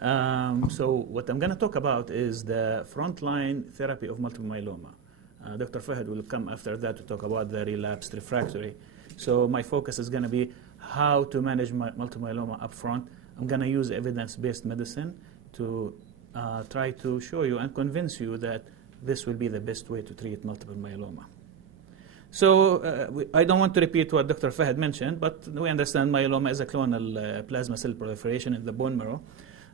So what I'm going to talk about is the frontline therapy of multiple myeloma. Dr. Fahad will come after that to talk about the relapsed refractory. So my focus is going to be how to manage multiple myeloma up front. I'm going to use evidence-based medicine to try to show you and convince you that this will be the best way to treat multiple myeloma. So I don't want to repeat what Dr. Fahad mentioned, but we understand myeloma is a clonal plasma cell proliferation in the bone marrow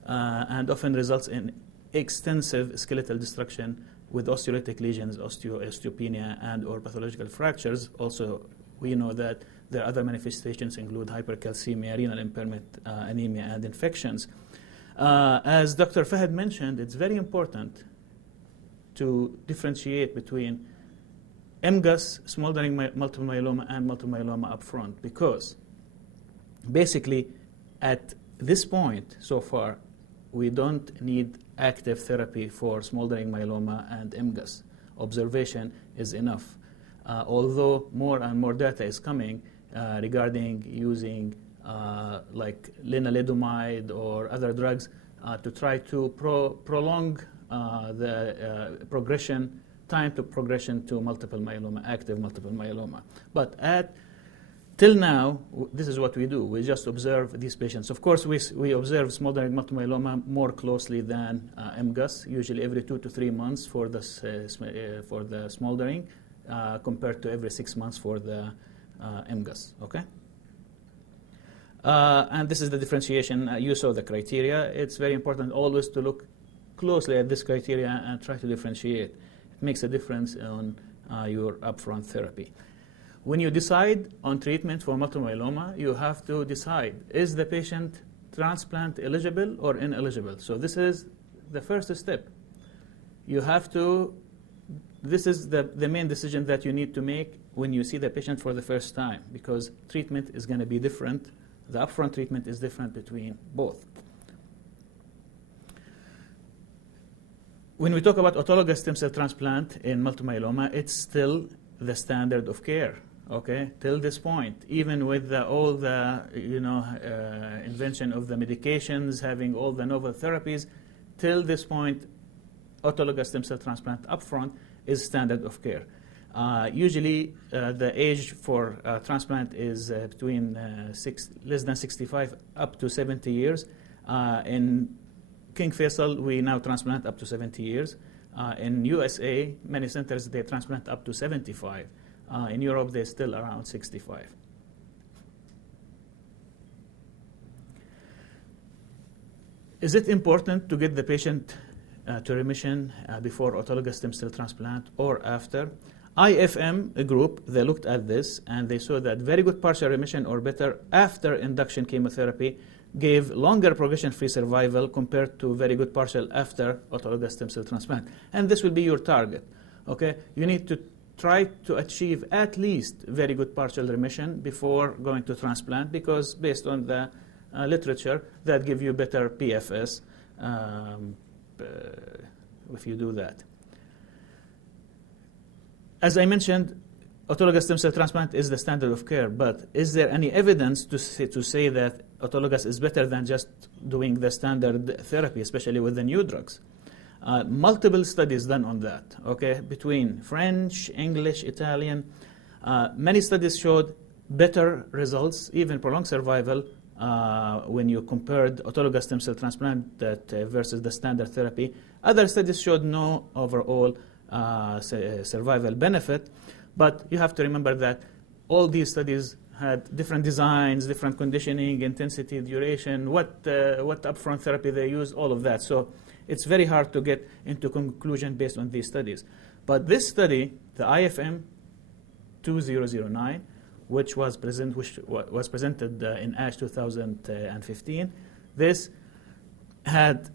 and often results in extensive skeletal destruction with osteolytic lesions, osteopenia, and or pathological fractures. Also, we know that there are other manifestations include hypercalcemia, renal impairment, anemia, and infections. As Dr. Fahad mentioned, it's very important to differentiate between MGUS, smoldering multiple myeloma, and multiple myeloma up front, because basically at this point so far, we don't need active therapy for smoldering myeloma and MGUS. Observation is enough. Although more and more data is coming regarding using like lenalidomide or other drugs to try to prolong the progression, time to progression to multiple myeloma, active multiple myeloma. But till now, this is what we do. We just observe these patients. Of course, we observe smoldering multiple myeloma more closely than MGUS, usually every 2 to 3 months for the smoldering, compared to every 6 months for the MGUS. Okay? And this is the differentiation. You saw the criteria. It's very important always to look closely at this criteria and try to differentiate. It makes a difference on your upfront therapy. When you decide on treatment for multiple myeloma, you have to decide, is the patient transplant eligible or ineligible? So this is the first step. You have to, this is the main decision that you need to make when you see the patient for the first time, because treatment is going to be different. The upfront treatment is different between both. When we talk about autologous stem cell transplant in multiple myeloma, it's still the standard of care. Okay, till this point, even with all the invention of the medications, having all the novel therapies, till this point, autologous stem cell transplant upfront is standard of care. Usually, the age for transplant is between less than 65 up to 70 years. In King Faisal, we now transplant up to 70 years. In USA, many centers, they transplant up to 75. In Europe, they're still around 65. Is it important to get the patient to remission before autologous stem cell transplant or after? IFM, a group, they looked at this and they saw that very good partial remission or better after induction chemotherapy gave longer progression-free survival compared to very good partial after autologous stem cell transplant. And this will be your target. Okay, you need to try to achieve at least very good partial remission before going to transplant, because based on the literature, that give you better PFS if you do that. As I mentioned, autologous stem cell transplant is the standard of care, but is there any evidence to say that autologous is better than just doing the standard therapy, especially with the new drugs? Multiple studies done on that, okay, between French, English, Italian. Many studies showed better results, even prolonged survival, when you compared autologous stem cell transplant versus the standard therapy. Other studies showed no overall survival benefit, but you have to remember that all these studies had different designs, different conditioning, intensity, duration, what upfront therapy they used, all of that. So it's very hard to get into conclusion based on these studies. But this study, the IFM 2009, which was presented in ASH 2015, this had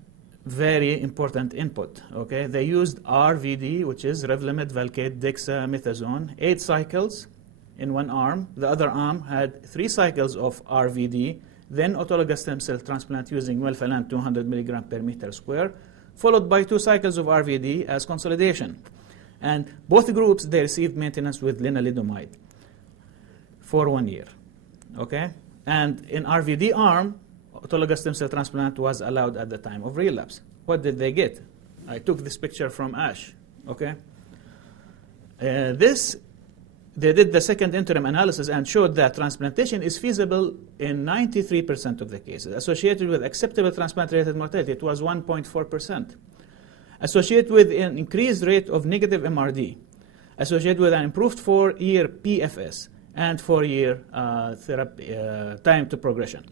very important input. Okay, they used RVD, which is Revlimid, Velcade, dexamethasone, 8 cycles in one arm. The other arm had 3 cycles of RVD, then autologous stem cell transplant using melphalan 200 milligram per meter square, followed by 2 cycles of RVD as consolidation. And both groups, they received maintenance with lenalidomide for 1 year. Okay, and in RVD arm, autologous stem cell transplant was allowed at the time of relapse. What did they get? I took this picture from ASH. Okay. They did the second interim analysis and showed that transplantation is feasible in 93% of the cases. Associated with acceptable transplant-related mortality, it was 1.4%. Associated with an increased rate of negative MRD. Associated with an improved 4-year PFS and 4-year time to progression.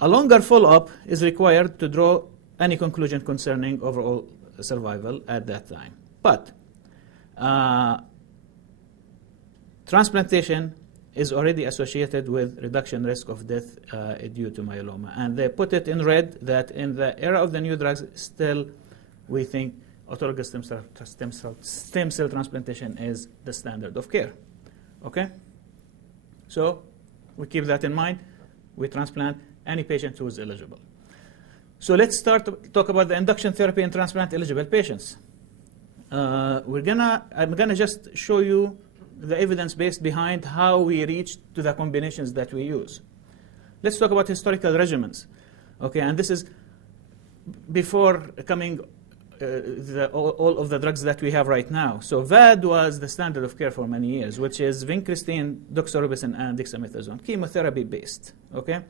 A longer follow-up is required to draw any conclusion concerning overall survival at that time. But transplantation is already associated with reduction risk of death due to myeloma. And they put it in red that in the era of the new drugs, still we think autologous stem cell transplantation is the standard of care. Okay? So we keep that in mind. We transplant any patient who is eligible. So let's start to talk about the induction therapy in transplant-eligible patients. I'm gonna just show you the evidence base behind how we reached to the combinations that we use. Let's talk about historical regimens. Okay, and this is before coming all of the drugs that we have right now. So VAD was the standard of care for many years, which is vincristine, doxorubicin, and dexamethasone, chemotherapy-based. Okay,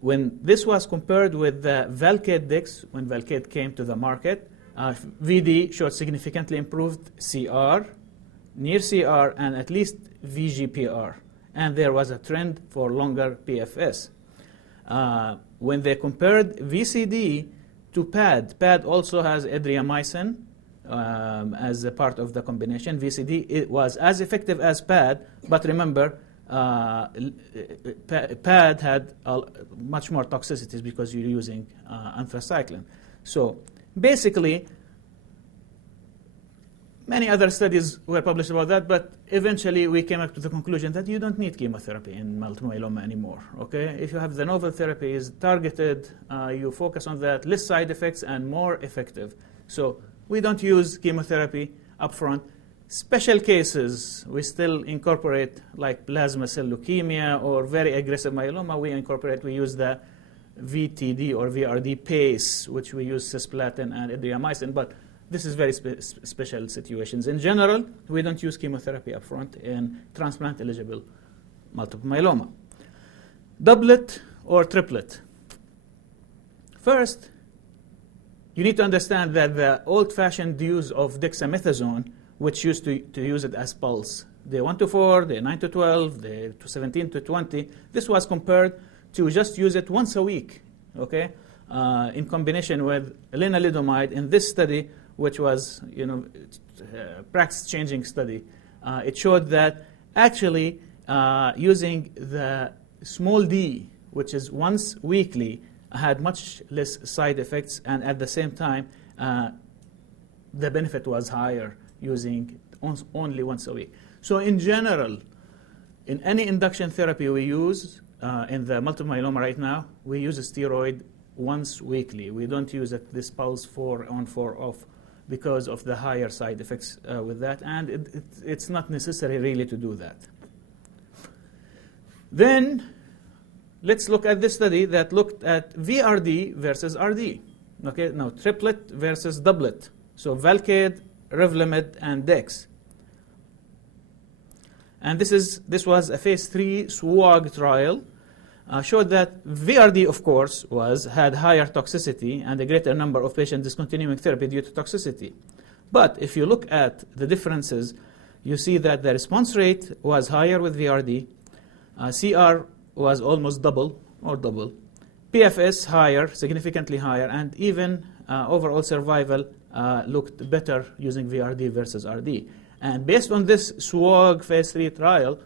when this was compared with the Velcade-Dex, when Velcade came to the market, VD showed significantly improved CR, near CR, and at least VGPR. And there was a trend for longer PFS. When they compared VCD to PAD, PAD also has adriamycin as a part of the combination. VCD it was as effective as PAD, but remember, PAD had much more toxicities because you're using anthracycline. So basically, many other studies were published about that, but eventually we came up to the conclusion that you don't need chemotherapy in multiple myeloma anymore. Okay, if you have the novel therapies targeted, you focus on that, less side effects and more effective. So we don't use chemotherapy upfront. Special cases, we still incorporate like plasma cell leukemia or very aggressive myeloma. We use the VTD or VRD PACE, which we use cisplatin and adriamycin, but this is very special situations. In general, we don't use chemotherapy upfront in transplant-eligible multiple myeloma. Doublet or triplet. First, you need to understand that the old-fashioned use of dexamethasone, which used to use it as pulse, day 1 to 4, day 9 to 12, day 17 to 20, this was compared to just use it once a week, okay, in combination with lenalidomide in this study, which was, practice-changing study. It showed that actually using the small d, which is once weekly, had much less side effects, and at the same time, the benefit was higher using only once a week. So in general, in any induction therapy we use, in the multiple myeloma right now, we use a steroid once weekly. We don't use it this pulse 4 on 4 off because of the higher side effects with that, and it's not necessary really to do that. Then let's look at this study that looked at VRD versus RD. Okay, now triplet versus doublet. So Velcade, Revlimid, and Dex. And this was a phase 3 SWOG trial. Showed that VRD, of course, had higher toxicity and a greater number of patients discontinuing therapy due to toxicity. But if you look at the differences, you see that the response rate was higher with VRD. CR was almost double. PFS higher, significantly higher, and even overall survival looked better using VRD versus RD. And based on this SWOG phase 3 trial,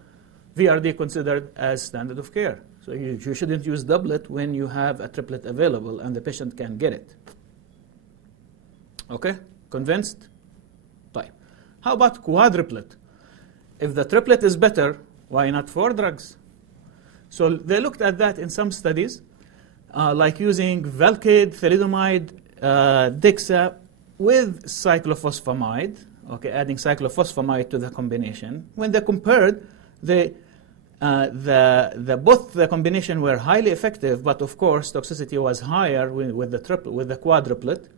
VRD considered as standard of care. So you shouldn't use doublet when you have a triplet available and the patient can get it. Okay, convinced? Fine. How about quadruplet? If the triplet is better, why not 4 drugs? So they looked at that in some studies, like using Velcade, thalidomide, Dexa with cyclophosphamide, okay, adding cyclophosphamide to the combination. When they compared, they Both the combination were highly effective, but of course toxicity was higher with the quadruplet.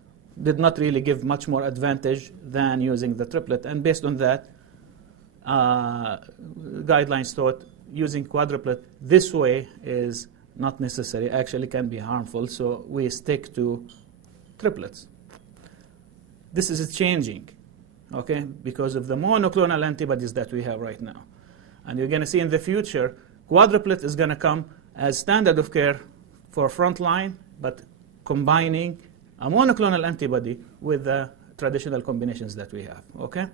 Did not really give much more advantage than using the triplet, and based on that, guidelines thought using quadruplet this way is not necessary, actually can be harmful, so we stick to triplets. This is changing, okay, because of the monoclonal antibodies that we have right now. And you're going to see in the future, quadruplet is going to come as standard of care for frontline, but combining a monoclonal antibody with the traditional combinations that we have, okay?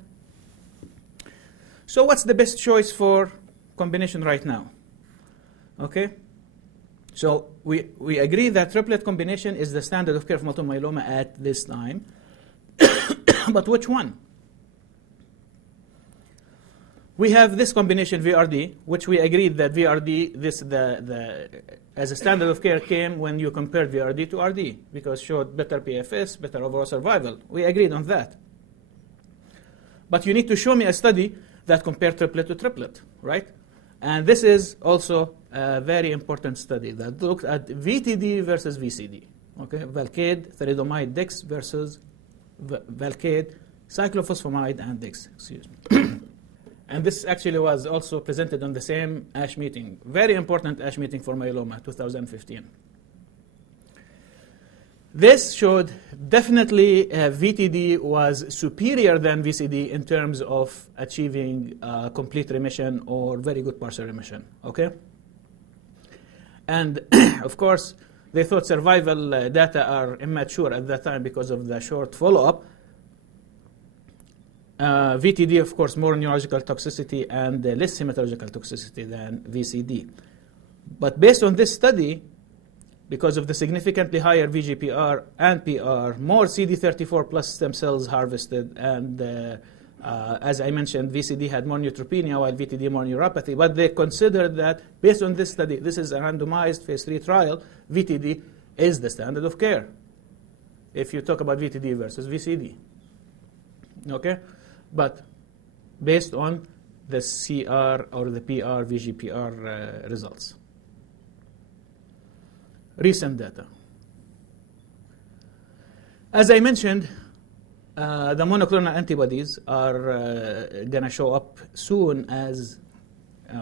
So what's the best choice for combination right now? Okay? So we agree that triplet combination is the standard of care for multiple myeloma at this time. But which one? We have this combination VRD, which we agreed that VRD, as a standard of care came when you compared VRD to RD, because showed better PFS, better overall survival. We agreed on that. But you need to show me a study that compared triplet to triplet, right? And this is also a very important study that looked at VTD versus VCD. Okay, Velcade, thalidomide, Dex versus Velcade, cyclophosphamide, and Dex. Excuse me. And this actually was also presented on the same ASH meeting, very important ASH meeting for myeloma, 2015. This showed definitely VTD was superior than VCD in terms of achieving complete remission or very good partial remission, okay? And of course, they thought survival data are immature at that time because of the short follow-up. VTD, of course, more neurological toxicity and less hematological toxicity than VCD. But based on this study, because of the significantly higher VGPR and PR, more CD34 plus stem cells harvested, and as I mentioned, VCD had more neutropenia while VTD more neuropathy. But they considered that, based on this study, this is a randomized phase 3 trial, VTD is the standard of care if you talk about VTD versus VCD. Okay? But based on the CR or the PR, VGPR results. Recent data. As I mentioned, the monoclonal antibodies are going to show up soon as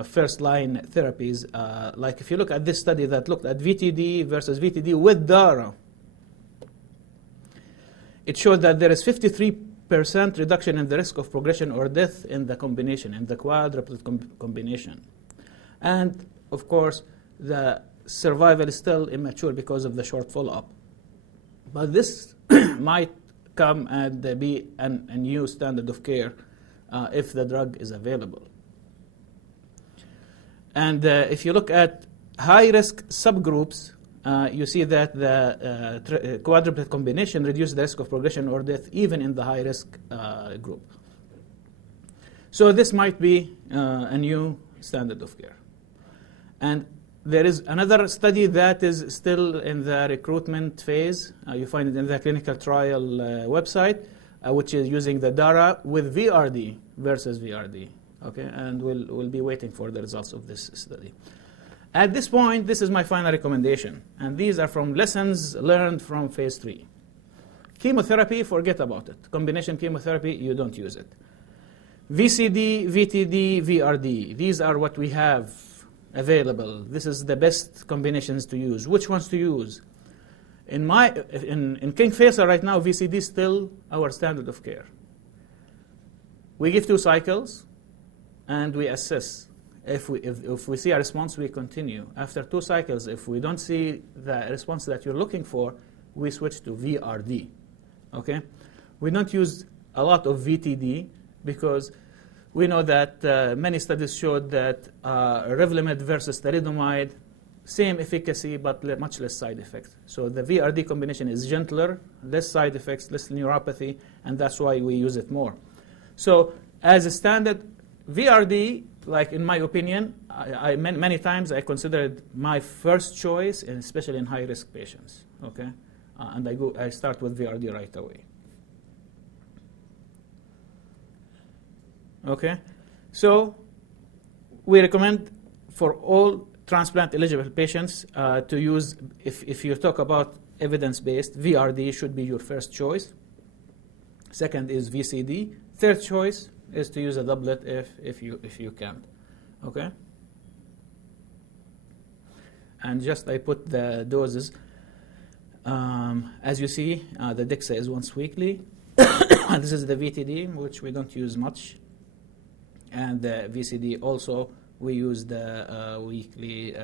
first-line therapies. Like if you look at this study that looked at VTD versus VTD with DARA, it showed that there is 53% reduction in the risk of progression or death in the combination, in the quadruplet combination. And of course, the survival is still immature because of the short follow-up. But this might come and be a new standard of care if the drug is available. And if you look at high-risk subgroups, you see that the quadruplet combination reduced the risk of progression or death even in the high-risk group. So this might be a new standard of care. And there is another study that is still in the recruitment phase. You find it in the clinical trial website, which is using the DARA with VRD versus VRD. Okay, and we'll be waiting for the results of this study. At this point, this is my final recommendation, and these are from lessons learned from phase 3. Chemotherapy, forget about it. Combination chemotherapy, you don't use it. VCD, VTD, VRD, these are what we have available. This is the best combinations to use. Which ones to use? In King Faisal right now, VCD is still our standard of care. We give 2 cycles, and we assess. If we see a response, we continue. After 2 cycles, if we don't see the response that you're looking for, we switch to VRD. Okay? We don't use a lot of VTD because we know that many studies showed that Revlimid versus thalidomide, same efficacy but much less side effects. So the VRD combination is gentler, less side effects, less neuropathy, and that's why we use it more. So as a standard, VRD, like in my opinion, many times I consider it my first choice, and especially in high-risk patients. Okay, and I start with VRD right away. Okay, so we recommend for all transplant eligible patients to use, if you talk about evidence-based, VRD should be your first choice. Second is VCD. Third choice is to use a doublet if you can. Okay? And just I put the doses. As you see, the DEXA is once weekly. This is the VTD, which we don't use much. And the VCD also, we use the weekly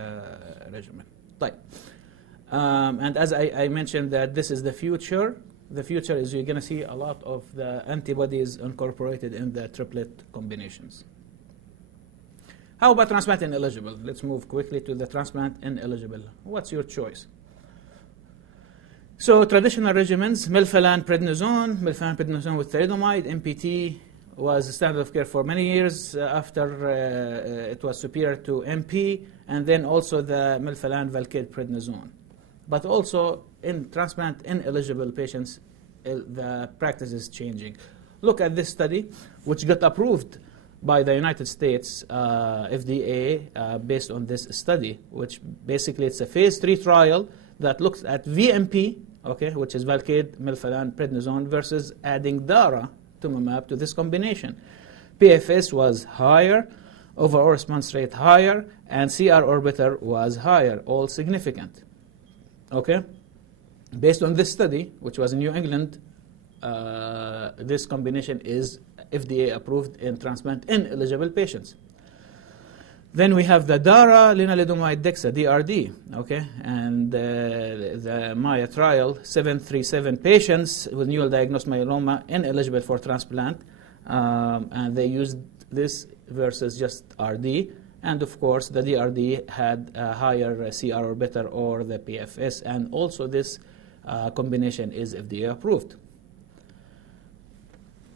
regimen. Right. And as I mentioned that this is the future. The future is you're going to see a lot of the antibodies incorporated in the triplet combinations. How about transplant ineligible? Let's move quickly to the transplant ineligible. What's your choice? So traditional regimens, melphalan prednisone with thalidomide, MPT was standard of care for many years after it was superior to MP, and then also the melphalan Velcade prednisone. But also in transplant ineligible patients, the practice is changing. Look at this study, which got approved by the United States FDA based on this study, which basically it's a phase 3 trial that looks at VMP, okay, which is Velcade, melphalan, prednisone, versus adding daratumumab to this combination. PFS was higher, overall response rate higher, and CR or better was higher, all significant. Okay? Based on this study, which was in New England, this combination is FDA approved in transplant ineligible patients. Then we have the DARA, lenalidomide, dexa, DRD, okay? And the Maya trial, 737 patients with newly diagnosed myeloma ineligible for transplant, and they used this versus just RD. And of course, the DRD had a higher CR or better or the PFS, and also this combination is FDA approved.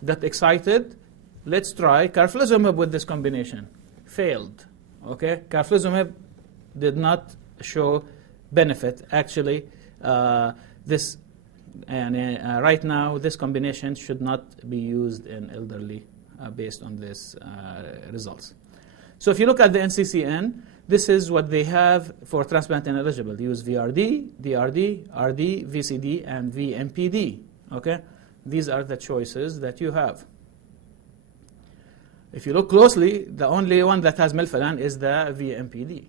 Got excited? Let's try carfilzomib with this combination. Failed. Okay, carfilzomib did not show benefit. Actually, right now this combination should not be used in elderly based on this results. So if you look at the NCCN, this is what they have for transplant ineligible. They use VRD, DRD, RD, VCD, and VMPD. Okay, these are the choices that you have. If you look closely, the only one that has melphalan is the VMPD.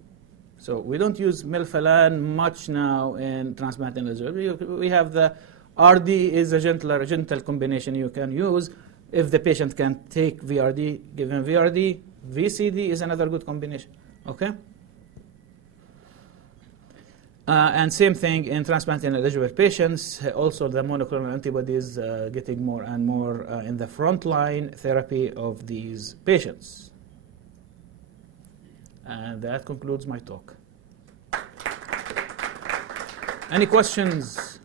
So we don't use melphalan much now in transplant ineligible. We have the RD is a gentle combination you can use. If the patient can take VRD, give him VRD. VCD is another good combination. Okay? And same thing in transplant ineligible patients. Also, the monoclonal antibodies getting more and more in the frontline therapy of these patients. And that concludes my talk. Any questions?